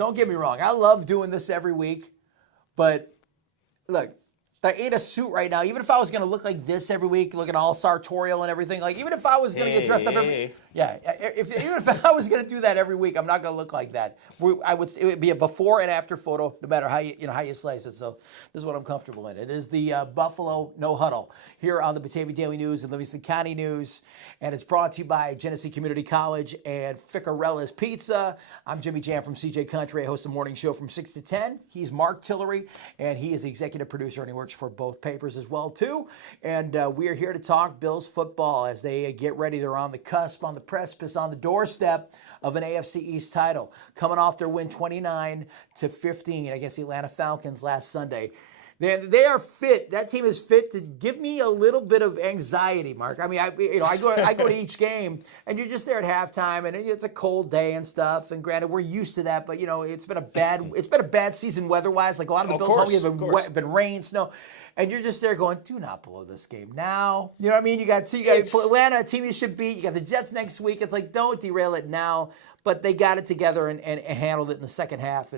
don't get me wrong. I love doing this every week, but look, I ain't a suit right now. Even if I was going to look like this every week, looking all sartorial and everything, like even if I was going to get dressed up even if I was going to do that every week, I'm not going to look like that. It would be a before and after photo, no matter how you slice it. So this is what I'm comfortable in. It is the Buffalo No Huddle here on the Batavia Daily News and Livingston County News, and it's brought to you by Genesee Community College and Ficarella's Pizza. I'm Jimmy Jam from CJ Country. I host the morning show from 6 to 10. He's Mark Tillery, and he is the executive producer, and he works for both papers as well too. And we are here to talk Bills football as they get ready. They're on the cusp, on the precipice, on the doorstep of an AFC East title, coming off their win 29-15 against the Atlanta Falcons last Sunday. They are fit. That team is fit to give me a little bit of anxiety, Mark. I mean, I go to each game, and you're just there at halftime, and it's a cold day and stuff. And granted, we're used to that, but it's been a bad season weather-wise. Like a lot of the Bills have been rain, snow. And you're just there going, do not blow this game now. You know what I mean? You got Atlanta, a team you should beat. You got the Jets next week. It's like, don't derail it now. But they got it together and handled it in the second half.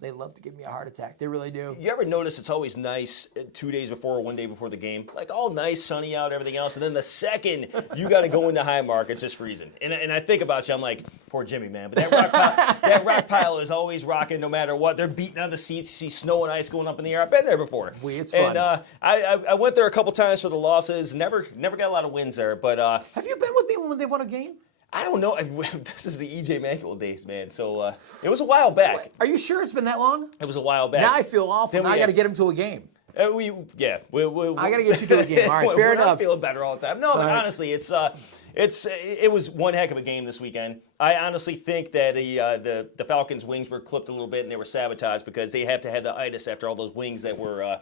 They love to give me a heart attack. They really do. You ever notice it's always nice 2 days before or 1 day before the game? Like all nice, sunny out, everything else. And then the second you got to go into high mark, it's just freezing. And I think about you, I'm like, poor Jimmy, man. But that rock pile is always rocking no matter what. They're beating on the seats. You see snow and ice going up in the air. I've been there before. It's fun. And I went there a couple times for the losses. Never got a lot of wins there. But have you been with me when they've won a game? I don't know. This is the E.J. Manuel days, man. So it was a while back. Are you sure it's been that long? It was a while back. Now I feel awful. Now I got to get him to a game. I got to get you to a game. All right, fair enough. I'm feeling better all the time. No, but honestly, it was one heck of a game this weekend. I honestly think that the Falcons' wings were clipped a little bit and they were sabotaged because they have to have the itis after all those wings that were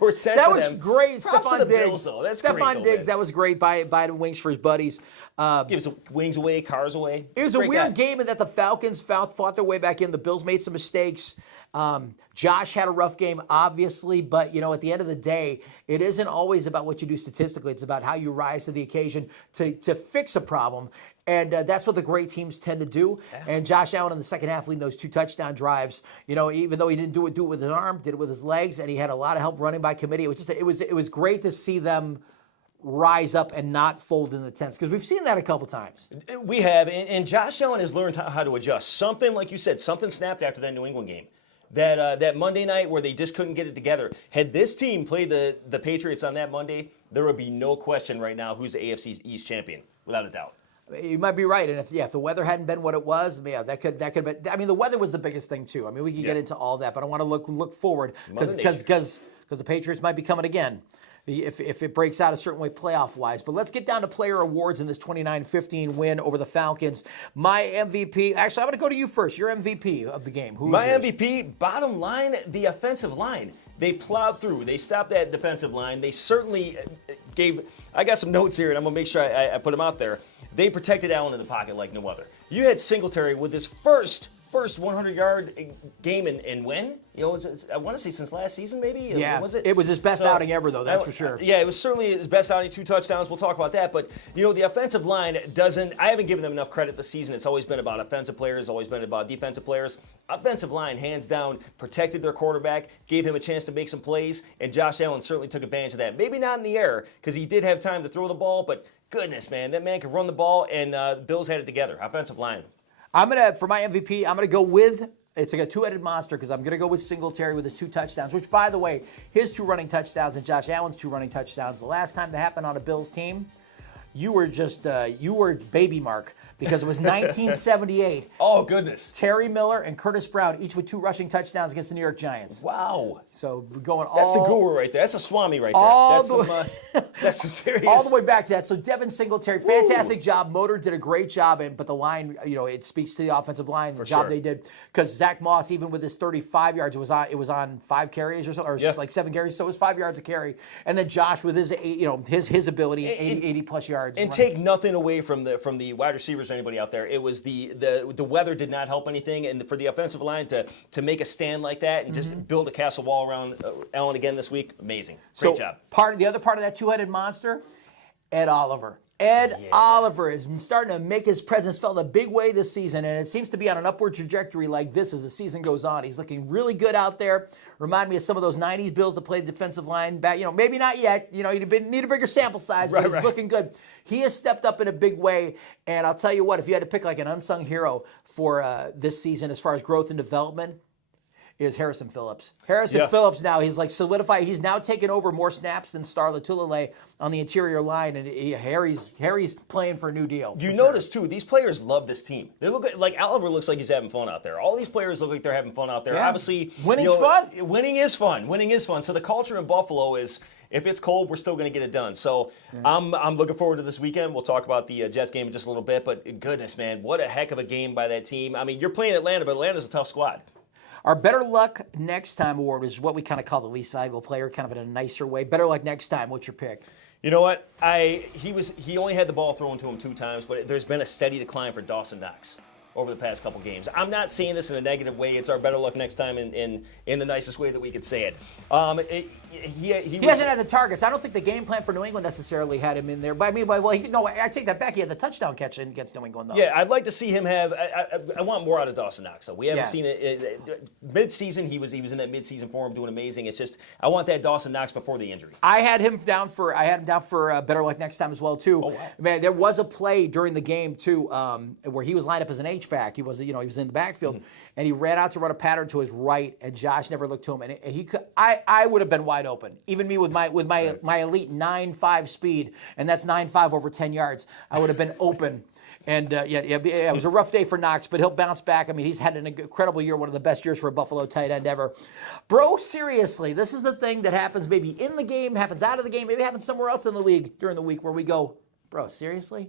were sent to them. That was great, Stephon Diggs. Stephon Diggs, that was great. Buy the wings for his buddies. Gives wings away, cars away. It was a weird game in that the Falcons fought their way back in. The Bills made some mistakes. Josh had a rough game, obviously, but at the end of the day, it isn't always about what you do statistically. It's about how you rise to the occasion to fix a problem. And that's what the great teams tend to do. Yeah. And Josh Allen in the second half leading those 2 touchdown drives. Even though he didn't do it with his arm, did it with his legs, and he had a lot of help running by committee. It was great to see them rise up and not fold in the tents, because we've seen that a couple times. We have, and Josh Allen has learned how to adjust. Something, like you said, something snapped after that New England game. That Monday night where they just couldn't get it together. Had this team played the Patriots on that Monday, there would be no question right now who's the AFC East champion, without a doubt. You might be right, and if the weather hadn't been what it was, that could have been. I mean, the weather was the biggest thing too. I mean, we can get into all that, but I want to look forward because the Patriots might be coming again if it breaks out a certain way playoff-wise. But let's get down to player awards in this 29-15 win over the Falcons. My MVP, actually, I'm going to go to you first. Your MVP of the game. My MVP, bottom line, the offensive line. They plowed through. They stopped that defensive line. They certainly gave – I got some notes here, and I'm going to make sure I put them out there. They protected Allen in the pocket like no other. You had Singletary with his first 100-yard game in when? I want to say since last season, maybe? Yeah, was it? It was his best outing ever, though, that's for sure. Yeah, it was certainly his best outing, 2 touchdowns. We'll talk about that. But, the offensive line I haven't given them enough credit this season. It's always been about offensive players, always been about defensive players. Offensive line, hands down, protected their quarterback, gave him a chance to make some plays, and Josh Allen certainly took advantage of that. Maybe not in the air, because he did have time to throw the ball, but goodness, man, that man could run the ball, and the Bills had it together. Offensive line. For my MVP, I'm going to go with, it's like a 2-headed monster, because I'm going to go with Singletary with his 2 touchdowns, which, by the way, his 2 running touchdowns and Josh Allen's 2 running touchdowns, the last time that happened on a Bills team, you were baby Mark, because it was 1978. Oh, goodness. Terry Miller and Curtis Brown, each with 2 rushing touchdowns against the New York Giants. Wow. So we're going That's the guru right there. That's a Swami right there. That's some serious. All the way back to that. So Devin Singletary, fantastic job. Motor did a great job, but the line, it speaks to the offensive line, the job they did. Because Zach Moss, even with his 35 yards, it was on 5 carries or so, or like 7 carries, so it was 5 yards a carry. And then Josh with his his ability, 80 plus yards. And take nothing away from the wide receivers or anybody out there. It was the weather did not help anything, and for the offensive line to make a stand like that and just build a castle wall around Allen again this week, amazing. Great job. The other part of that 2-headed monster, Ed Oliver. Ed Oliver is starting to make his presence felt a big way this season, and it seems to be on an upward trajectory like this as the season goes on. He's looking really good out there. Remind me of some of those 90s Bills that played defensive line back. Maybe not yet. You need a bigger sample size, but he's looking good. He has stepped up in a big way, and I'll tell you what, if you had to pick like an unsung hero for this season as far as growth and development, is Harrison Phillips. Phillips now, he's like solidified. He's now taken over more snaps than Star Latulele on the interior line, and Harry's playing for a new deal. You notice, too, these players love this team. They look like Oliver looks like he's having fun out there. All these players look like they're having fun out there. Yeah. Obviously, winning's fun. Winning is fun. Winning is fun. So the culture in Buffalo is, if it's cold, we're still going to get it done. So I'm looking forward to this weekend. We'll talk about the Jets game in just a little bit, but goodness, man, what a heck of a game by that team. I mean, you're playing Atlanta, but Atlanta's a tough squad. Our Better Luck Next Time award is what we kind of call the least valuable player, kind of in a nicer way. Better Luck Next Time. What's your pick? You know what? He only had the ball thrown to him 2 times, but there's been a steady decline for Dawson Knox over the past couple games. I'm not saying this in a negative way. It's our Better Luck Next Time in the nicest way that we could say it. He hasn't had the targets. I don't think the game plan for New England necessarily had him in there. But I mean, I take that back. He had the touchdown catch against New England, though. Yeah, I'd like to see him have. I want more out of Dawson Knox. So we haven't seen it. Mid-season, he was in that mid-season form doing amazing. It's just I want that Dawson Knox before the injury. I had him down for Better Luck Next Time as well too. Oh, wow. Man, there was a play during the game too where he was lined up as an H-back. He was in the backfield and he ran out to run a pattern to his right, and Josh never looked to him, and he could. I would have been wide open, even me with my elite 9.5 speed, and that's 9.5 over 10 yards. I would have been open. And it was a rough day for Knox, but he'll bounce back. I mean, he's had an incredible year, one of the best years for a Buffalo tight end ever. Bro, seriously, this is the thing that happens maybe in the game, happens out of the game, maybe happens somewhere else in the league during the week where we go, bro, seriously?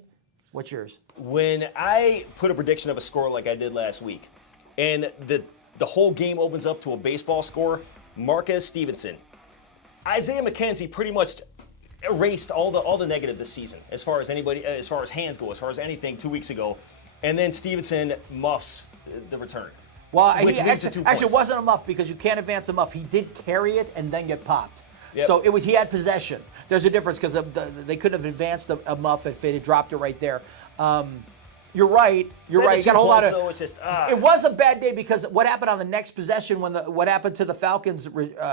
What's yours? When I put a prediction of a score like I did last week, and the whole game opens up to a baseball score, Marquez Stevenson. Isaiah McKenzie pretty much erased all the negative this season as far as hands go, as far as anything 2 weeks ago, and then Stevenson muffs the return. Well, he actually wasn't a muff because you can't advance a muff. He did carry it and then get popped. Yep. So he had possession. There's a difference because they couldn't have advanced a muff if it had dropped it right there. You're right. You got a whole lot of. So it's just, It was a bad day because what happened on the next possession what happened to the Falcons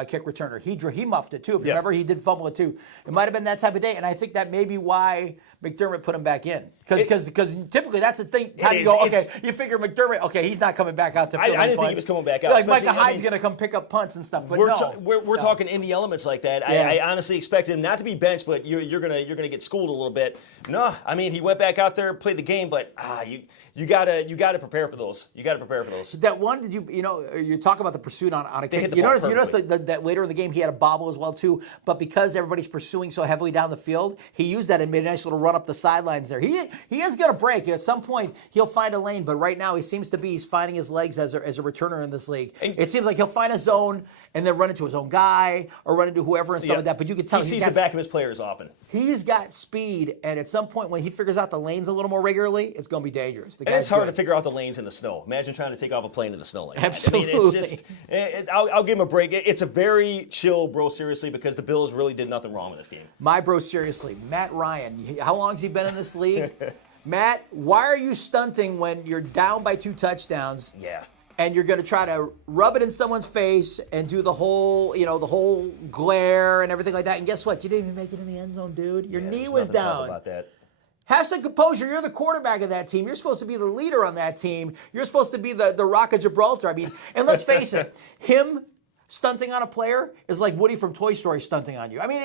kick returner? He muffed it too. If you remember, he did fumble it too. It might have been that type of day, and I think that may be why McDermott put him back in. Because typically that's the thing. You go, okay, you figure McDermott, okay, he's not coming back out to fill I didn't think he was coming back out. Like Micah Hyde's going to come pick up punts and stuff. But we're talking in the elements like that. Yeah. I honestly expected him not to be benched, but you're gonna get schooled a little bit. No, I mean he went back out there, played the game, but you gotta prepare for those. You gotta prepare for those. That one, you talk about the pursuit on a kick. You notice that later in the game he had a bobble as well too. But because everybody's pursuing so heavily down the field, he used that and made a nice little run up the sidelines there. He is gonna break. At some point he'll find a lane, but right now he's finding his legs as a returner in this league. It seems like he'll find a zone and then run into his own guy or run into whoever and stuff like that. But you can tell he sees the back of his players often. He's got speed, and at some point when he figures out the lanes a little more regularly, it's going to be dangerous. And it's hard to figure out the lanes in the snow. Imagine trying to take off a plane in the snow like that. Absolutely. I mean, it's just, I'll give him a break. It's a very chill, bro, seriously, because the Bills really did nothing wrong in this game. My bro, seriously, Matt Ryan. How long has he been in this league? Matt, why are you stunting when you're down by 2 touchdowns? Yeah. And you're going to try to rub it in someone's face and do the whole glare and everything like that. And guess what? You didn't even make it in the end zone, dude. Your knee was down. About that. Have some composure. You're the quarterback of that team. You're supposed to be the leader on that team. You're supposed to be the Rock of Gibraltar. I mean, and let's face it, him stunting on a player is like Woody from Toy Story stunting on you. I mean,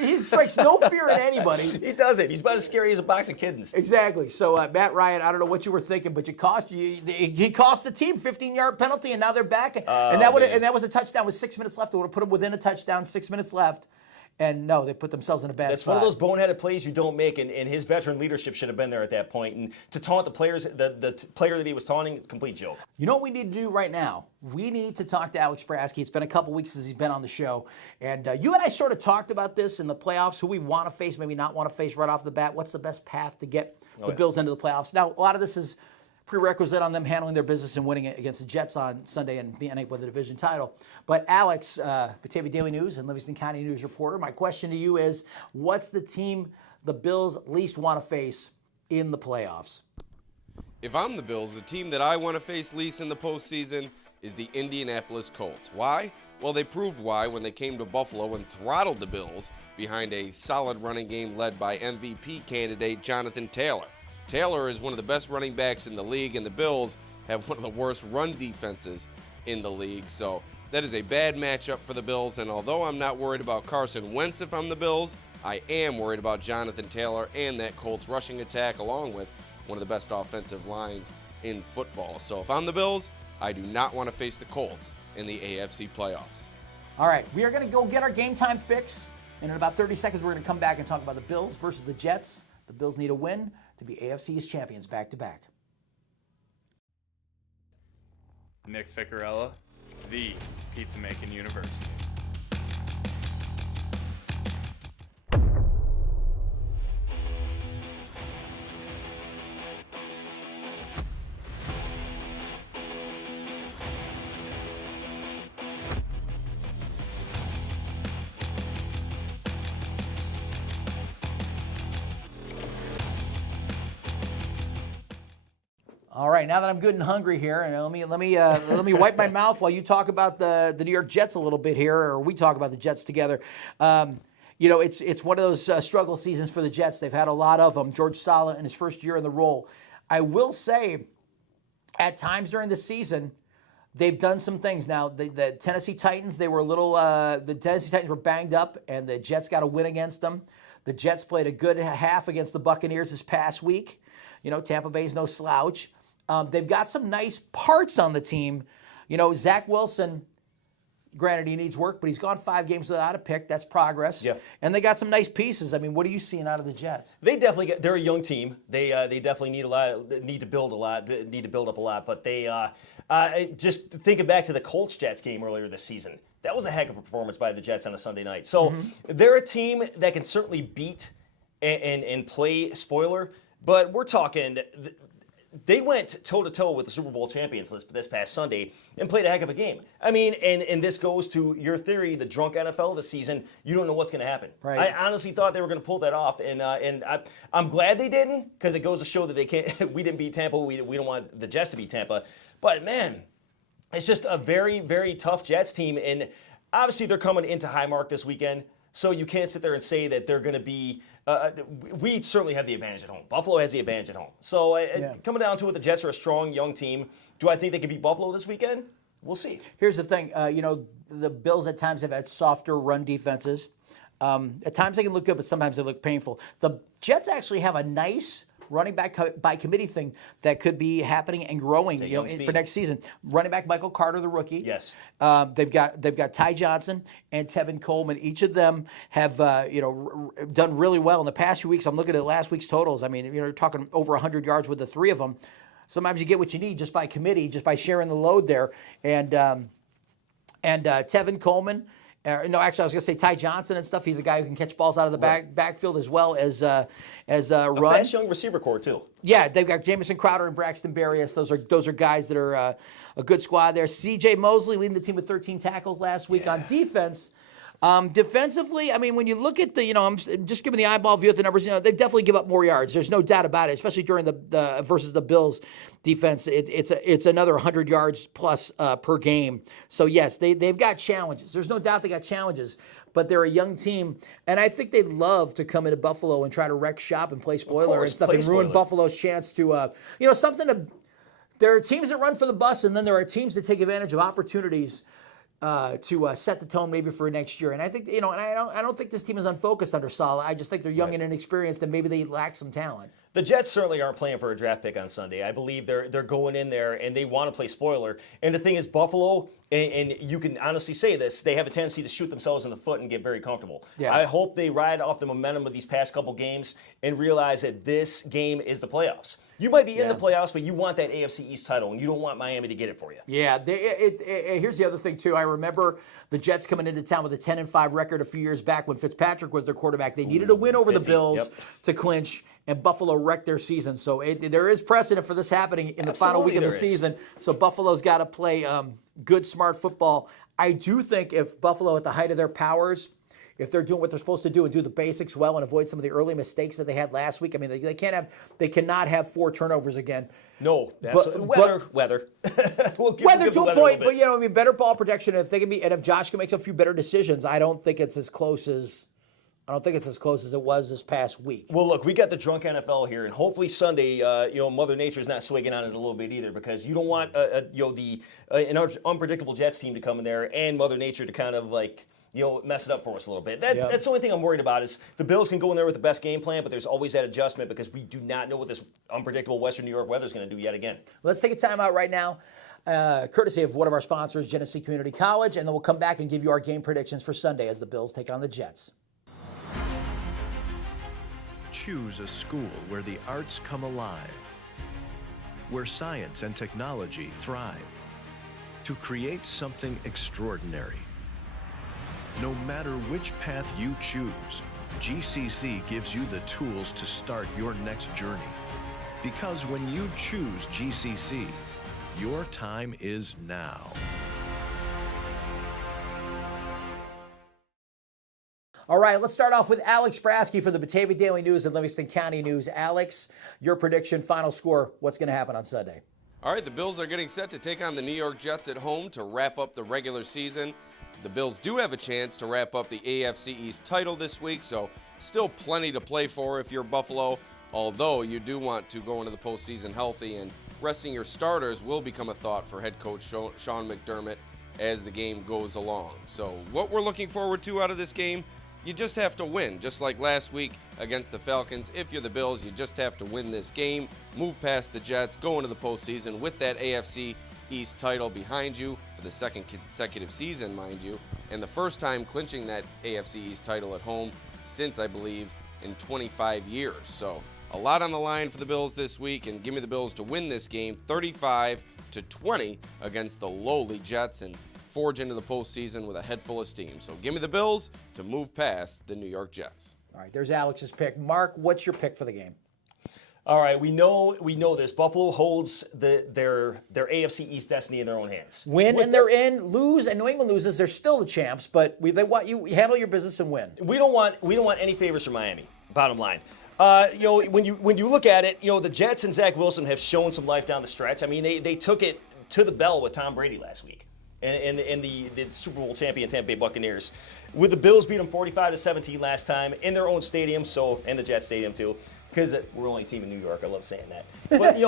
he strikes no fear in anybody. He doesn't. He's about as scary as a box of kittens. Exactly. So, Matt Ryan, I don't know what you were thinking, but he cost the team 15-yard penalty, and now they're back. And that was a touchdown with 6 minutes left. It would have put them within a touchdown, 6 minutes left. And no, they put themselves in a bad spot. That's one of those boneheaded plays you don't make, and his veteran leadership should have been there at that point. And to taunt the players, the player that he was taunting, it's a complete joke. You know what we need to do right now? We need to talk to Alex Brasky. It's been a couple weeks since he's been on the show. And you and I sort of talked about this in the playoffs, who we want to face, maybe not want to face right off the bat. What's the best path to get the Bills into the playoffs? Now, a lot of this is prerequisite on them handling their business and winning it against the Jets on Sunday and being able with the division title. But Alex, Batavia Daily News and Livingston County News reporter, my question to you is, what's the team the Bills least want to face in the playoffs? If I'm the Bills, the team that I want to face least in the postseason is the Indianapolis Colts. Why? Well, they proved why when they came to Buffalo and throttled the Bills behind a solid running game led by MVP candidate Jonathan Taylor. Taylor is one of the best running backs in the league, and the Bills have one of the worst run defenses in the league. So that is a bad matchup for the Bills, and although I'm not worried about Carson Wentz if I'm the Bills, I am worried about Jonathan Taylor and that Colts rushing attack, along with one of the best offensive lines in football. So if I'm the Bills, I do not want to face the Colts in the AFC playoffs. All right, we are going to go get our game time fix. And in about 30 seconds, we're going to come back and talk about the Bills versus the Jets. The Bills need a win to be AFC East champions back-to-back. Nick Ficarella, the Pizza Making University. All right, now that I'm good and hungry here, and let me wipe my mouth while you talk about the New York Jets a little bit here, or we talk about the Jets together. It's one of those struggle seasons for the Jets. They've had a lot of them. George Sala in his first year in the role. I will say, at times during the season, they've done some things. Now, the Tennessee Titans, they were a little. The Tennessee Titans were banged up, and the Jets got a win against them. The Jets played a good half against the Buccaneers this past week. Tampa Bay's no slouch. They've got some nice parts on the team. Zach Wilson, granted he needs work, but he's gone 5 games without a pick. That's progress. Yeah. And they got some nice pieces. I mean, what are you seeing out of the Jets? They're a young team. They definitely need to build up a lot. But they just thinking back to the Colts Jets game earlier this season. That was a heck of a performance by the Jets on a Sunday night. So they're a team that can certainly beat and play spoiler. But we're talking. They went toe-to-toe with the Super Bowl champions this past Sunday and played a heck of a game. I mean, and this goes to your theory, the drunk NFL of the season. You don't know what's going to happen. Right. I honestly thought they were going to pull that off, and I'm glad they didn't, because it goes to show that they can't. We didn't beat Tampa. We don't want the Jets to beat Tampa. But, man, it's just a very, very tough Jets team, and obviously they're coming into Highmark this weekend, so you can't sit there and say that they're going to be we certainly have the advantage at home. Buffalo has the advantage at home. So coming down to it, the Jets are a strong, young team. Do I think they can beat Buffalo this weekend? We'll see. Here's the thing. The Bills at times have had softer run defenses. At times they can look good, but sometimes they look painful. The Jets actually have a nice running back by committee thing that could be happening and growing for next season. Running back Michael Carter, the rookie. Yes. They've got Ty Johnson and Tevin Coleman. Each of them have done really well in the past few weeks. I'm looking at last week's totals. I mean, you're talking over 100 yards with the 3 of them. Sometimes you get what you need just by committee, just by sharing the load there. And Tevin Coleman. Actually, I was going to say Ty Johnson and stuff. He's a guy who can catch balls out of the backfield as well as run. A fast young receiver core too. Yeah, they've got Jamison Crowder and Braxton Berrios. Those are guys that are a good squad there. C.J. Mosley leading the team with 13 tackles last week on defense. Defensively, I mean, when you look at I'm just giving the eyeball view at the numbers. They definitely give up more yards. There's no doubt about it. Especially during the versus the Bills defense, it's another 100 yards plus per game. So yes, they've got challenges. There's no doubt they got challenges. But they're a young team, and I think they'd love to come into Buffalo and try to wreck shop and play spoiler and stuff and ruin Buffalo's chance to something to. There are teams that run for the bus, and then there are teams that take advantage of opportunities. To set the tone maybe for next year. And I think, and I don't think this team is unfocused under Saleh. I just think they're young and inexperienced, and maybe they lack some talent. The Jets certainly aren't playing for a draft pick on Sunday. I believe they're going in there and they want to play spoiler. And the thing is, Buffalo, and you can honestly say this, they have a tendency to shoot themselves in the foot and get very comfortable. Yeah. I hope they ride off the momentum of these past couple games and realize that this game is the playoffs. You might be in the playoffs, but you want that AFC East title, and you don't want Miami to get it for you. Yeah, here's the other thing, too. I remember the Jets coming into town with a 10-5 record a few years back when Fitzpatrick was their quarterback. They needed a win over the Bills to clinch, and Buffalo wrecked their season. So there is precedent for this happening in the final week of the season. So Buffalo's got to play good, smart football. I do think if Buffalo, at the height of their powers, if they're doing what they're supposed to do and do the basics well and avoid some of the early mistakes that they had last week, I mean, they cannot have 4 turnovers again. No, that's weather. Weather to a point, but I mean, better ball protection. If they can be, and if Josh can make a few better decisions, I don't think it's as close as it was this past week. Well, look, we got the drunk NFL here, and hopefully Sunday, Mother Nature's not swigging on it a little bit either, because you don't want an unpredictable Jets team to come in there and Mother Nature to kind of mess it up for us a little bit. That's the only thing I'm worried about is the Bills can go in there with the best game plan, but there's always that adjustment because we do not know what this unpredictable Western New York weather is going to do yet again. Let's take a time out right now, courtesy of one of our sponsors, Genesee Community College, and then we'll come back and give you our game predictions for Sunday as the Bills take on the Jets. Choose a school where the arts come alive, where science and technology thrive, to create something extraordinary. No matter which path you choose, GCC gives you the tools to start your next journey. Because when you choose GCC, your time is now. All right, let's start off with Alex Brasky for the Batavia Daily News and Livingston County News. Alex, your prediction, final score, what's going to happen on Sunday? All right, the Bills are getting set to take on the New York Jets at home to wrap up the regular season. The Bills do have a chance to wrap up the AFC East title this week, so still plenty to play for if you're Buffalo, although you do want to go into the postseason healthy, and resting your starters will become a thought for head coach Sean McDermott as the game goes along. So what we're looking forward to out of this game, you just have to win, just like last week against the Falcons. If you're the Bills, you just have to win this game, move past the Jets, go into the postseason with that AFC East title behind you for the second consecutive season, mind you, and the first time clinching that AFC East title at home since, I believe, in 25 years. So a lot on the line for the Bills this week, and give me the Bills to win this game 35-20 against the lowly Jets and forge into the postseason with a head full of steam. So give me the Bills to move past the New York Jets. All right, there's Alex's pick. Mark, what's your pick for the game? All right, we know this. Buffalo holds their AFC East destiny in their own hands. Win and they're in. Lose and New England loses, they're still the champs. But they want you handle your business and win. We don't want any favors from Miami. Bottom line, when you look at it, the Jets and Zach Wilson have shown some life down the stretch. I mean, they took it to the bell with Tom Brady last week, and the Super Bowl champion Tampa Bay Buccaneers. With the Bills beat them 45-17 last time in their own stadium, and the Jets stadium too. Because we're only a team in New York, I love saying that. But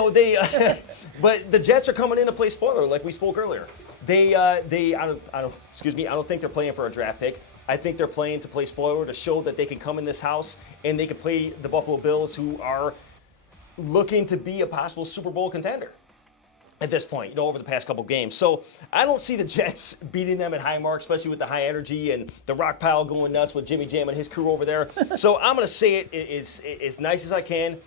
but the Jets are coming in to play spoiler, like we spoke earlier. I don't think they're playing for a draft pick. I think they're playing to play spoiler to show that they can come in this house and they can play the Buffalo Bills, who are looking to be a possible Super Bowl contender at this point, over the past couple games. So I don't see the Jets beating them at Highmark, especially with the high energy and the rock pile going nuts with Jimmy Jam and his crew over there. So I'm going to say it as nice as I can,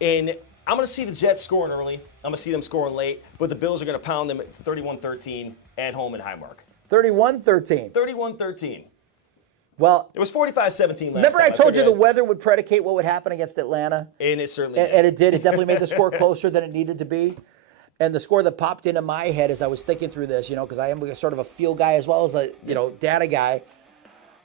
and I'm going to see the Jets scoring early. I'm going to see them scoring late, but the Bills are going to pound them at 31-13 at home at Highmark. 31-13. 31-13. Well, it was 45-17 last time. Remember I told you the weather would predicate what would happen against Atlanta? And it certainly did. And it did. It definitely made the score closer than it needed to be. And the score that popped into my head as I was thinking through this, because I am sort of a feel guy as well as a, data guy,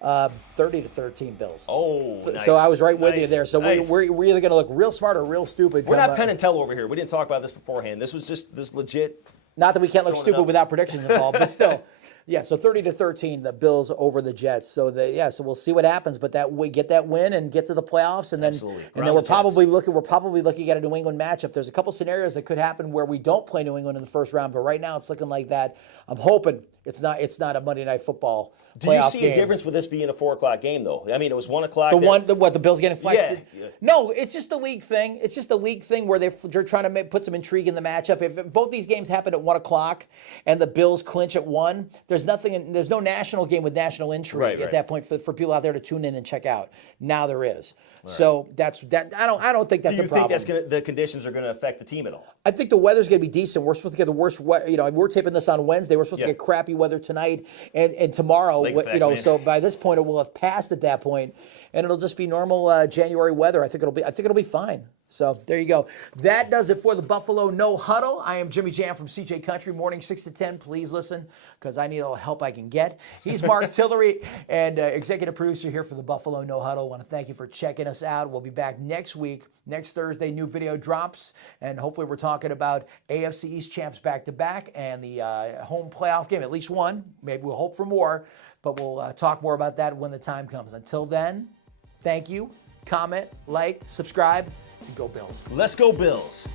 30-13 Bills. Oh, nice. So I was right with you there. So nice. we're either going to look real smart or real stupid. We're not Penn and Teller over here. We didn't talk about this beforehand. This was just this legit. Not that we can't look stupid without predictions involved, but still. Yeah, so 30-13, the Bills over the Jets. So so we'll see what happens. But that we get that win and get to the playoffs, and then we're probably looking at a New England matchup. There's a couple scenarios that could happen where we don't play New England in the first round, but right now it's looking like that. I'm hoping it's not a Monday Night Football playoff game. Do you see a difference with this being a 4:00 game though? I mean, it was 1 o'clock. The Bills getting flexed? Yeah. No, it's just a league thing. It's just a league thing where they're trying to put some intrigue in the matchup. If both these games happen at 1 o'clock and the Bills clinch at 1, there's nothing. There's no national game with national intrigue at that point for people out there to tune in and check out. Now there is. So that's that. I don't think that's a problem. Do you think the conditions are going to affect the team at all? I think the weather's going to be decent. We're supposed to get the worst weather. We're taping this on Wednesday. We're supposed to get crappy weather tonight and tomorrow. So by this point, it will have passed at that point, and it'll just be normal January weather. I think it'll be fine. So there you go. That does it for the Buffalo No Huddle. I am Jimmy Jam from CJ Country, morning 6 to 10. Please listen, because I need all the help I can get. He's Mark Tillery, and executive producer here for the Buffalo No Huddle. I want to thank you for checking us out. We'll be back next week. Next Thursday, new video drops, and hopefully we're talking about AFC East champs back-to-back and the home playoff game, at least one. Maybe we'll hope for more, but we'll talk more about that when the time comes. Until then, thank you. Comment, like, subscribe, and go Bills. Let's go Bills.